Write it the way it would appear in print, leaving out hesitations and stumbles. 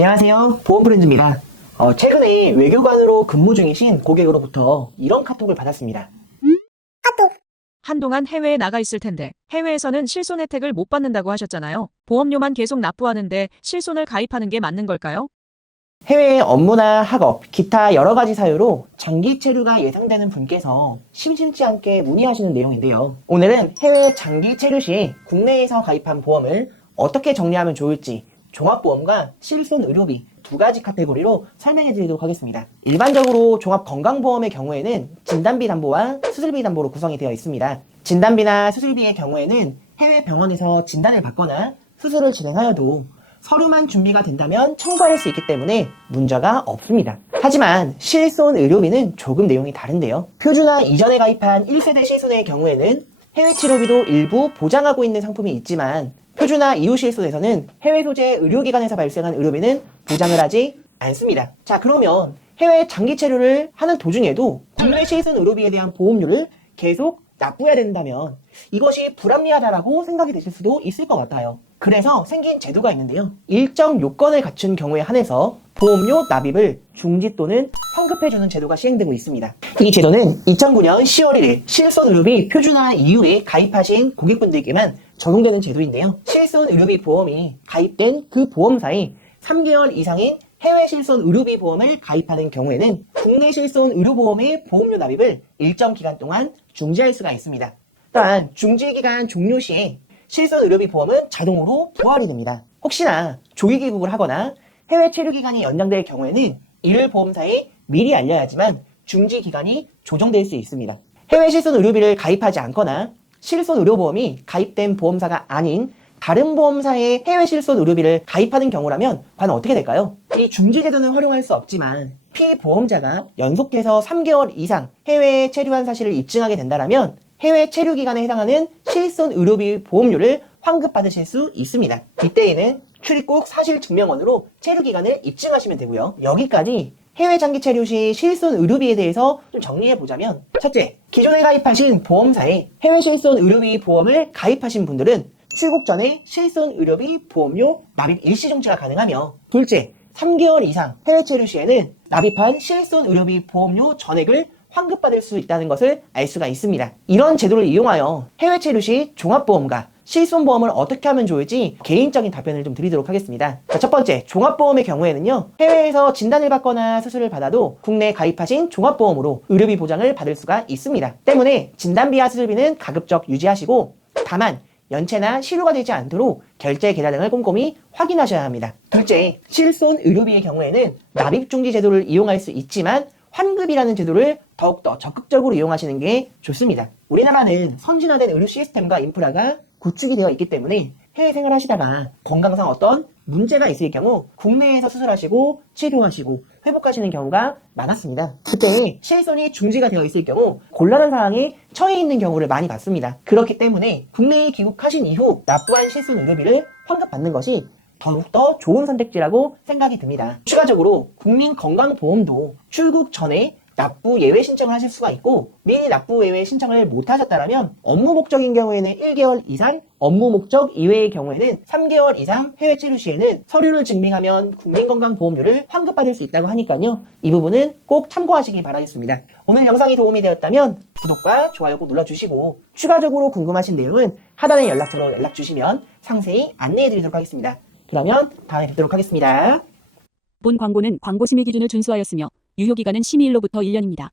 안녕하세요. 보험브랜드입니다. 최근에 외교관으로 근무 중이신 고객으로부터 이런 카톡을 받았습니다. 한동안 해외에 나가 있을 텐데 해외에서는 실손 혜택을 못 받는다고 하셨잖아요. 보험료만 계속 납부하는데 실손을 가입하는 게 맞는 걸까요? 해외 업무나 학업, 기타 여러 가지 사유로 장기 체류가 예상되는 분께서 심심치 않게 문의하시는 내용인데요. 오늘은 해외 장기 체류 시 국내에서 가입한 보험을 어떻게 정리하면 좋을지 종합보험과 실손 의료비 두 가지 카테고리로 설명해 드리도록 하겠습니다. 일반적으로 종합건강보험의 경우에는 진단비 담보와 수술비 담보로 구성이 되어 있습니다. 진단비나 수술비의 경우에는 해외 병원에서 진단을 받거나 수술을 진행하여도 서류만 준비가 된다면 청구할 수 있기 때문에 문제가 없습니다. 하지만 실손 의료비는 조금 내용이 다른데요. 표준화 이전에 가입한 1세대 실손의 경우에는 해외 치료비도 일부 보장하고 있는 상품이 있지만 표준화 이후 실손에서는 해외 소재 의료기관에서 발생한 의료비는 보장을 하지 않습니다. 자, 그러면 해외 장기 체류를 하는 도중에도 국내 실손 의료비에 대한 보험료를 계속 납부해야 된다면 이것이 불합리하다라고 생각이 드실 수도 있을 것 같아요. 그래서 생긴 제도가 있는데요. 일정 요건을 갖춘 경우에 한해서 보험료 납입을 중지 또는 환급해주는 제도가 시행되고 있습니다. 이 제도는 2009년 10월 1일 실손의료비 표준화 이후에 가입하신 고객분들께만 적용되는 제도인데요. 실손의료비 보험이 가입된 그 보험사에 3개월 이상인 해외 실손 의료비 보험을 가입하는 경우에는 국내 실손 의료보험의 보험료 납입을 일정 기간 동안 중지할 수가 있습니다. 또한 중지기간 종료 시에 실손 의료비 보험은 자동으로 부활이 됩니다. 혹시나 조기 귀국을 하거나 해외 체류 기간이 연장될 경우에는 이를 보험사에 미리 알려야지만 중지 기간이 조정될 수 있습니다. 해외 실손 의료비를 가입하지 않거나 실손 의료보험이 가입된 보험사가 아닌 다른 보험사의 해외 실손 의료비를 가입하는 경우라면 과연 어떻게 될까요? 이 중지 제도는 활용할 수 없지만 피보험자가 연속해서 3개월 이상 해외에 체류한 사실을 입증하게 된다면 해외 체류 기간에 해당하는 실손 의료비 보험료를 환급받으실 수 있습니다. 이때에는 출입국 사실 증명원으로 체류 기간을 입증하시면 되고요. 여기까지 해외 장기 체류 시 실손 의료비에 대해서 좀 정리해보자면, 첫째, 기존에 가입하신 보험사에 해외 실손 의료비 보험을 가입하신 분들은 출국 전에 실손 의료비 보험료 납입 일시 중지가 가능하며, 둘째, 3개월 이상 해외 체류 시에는 납입한 실손 의료비 보험료 전액을 환급받을 수 있다는 것을 알 수가 있습니다. 이런 제도를 이용하여 해외 체류 시 종합보험과 실손보험을 어떻게 하면 좋을지 개인적인 답변을 좀 드리도록 하겠습니다. 자, 첫 번째, 종합보험의 경우에는요, 해외에서 진단을 받거나 수술을 받아도 국내에 가입하신 종합보험으로 의료비 보장을 받을 수가 있습니다. 때문에 진단비와 수술비는 가급적 유지하시고, 다만 연체나 실효가 되지 않도록 결제 계좌 등을 꼼꼼히 확인하셔야 합니다. 둘째, 실손 의료비의 경우에는 납입중지 제도를 이용할 수 있지만 환급이라는 제도를 더욱더 적극적으로 이용하시는 게 좋습니다. 우리나라는 선진화된 의료 시스템과 인프라가 구축이 되어 있기 때문에 해외 생활하시다가 건강상 어떤 문제가 있을 경우 국내에서 수술하시고 치료하시고 회복하시는 경우가 많았습니다. 그때 실손이 중지가 되어 있을 경우 곤란한 상황에 처해 있는 경우를 많이 봤습니다. 그렇기 때문에 국내에 귀국하신 이후 납부한 실손 의료비를 환급받는 것이 더욱더 좋은 선택지라고 생각이 듭니다. 추가적으로 국민건강보험도 출국 전에 납부 예외 신청을 하실 수가 있고, 미리 납부 예외 신청을 못 하셨다면 업무 목적인 경우에는 1개월 이상, 업무 목적 이외의 경우에는 3개월 이상 해외 체류 시에는 서류를 증명하면 국민건강보험료를 환급받을 수 있다고 하니까요. 이 부분은 꼭 참고하시기 바라겠습니다. 오늘 영상이 도움이 되었다면 구독과 좋아요 꼭 눌러주시고, 추가적으로 궁금하신 내용은 하단의 연락처로 연락 주시면 상세히 안내해 드리도록 하겠습니다. 그러면 다음에 뵙도록 하겠습니다. 본 광고는 광고 심의 기준을 준수하였으며 유효기간은 심의일로부터 1년입니다.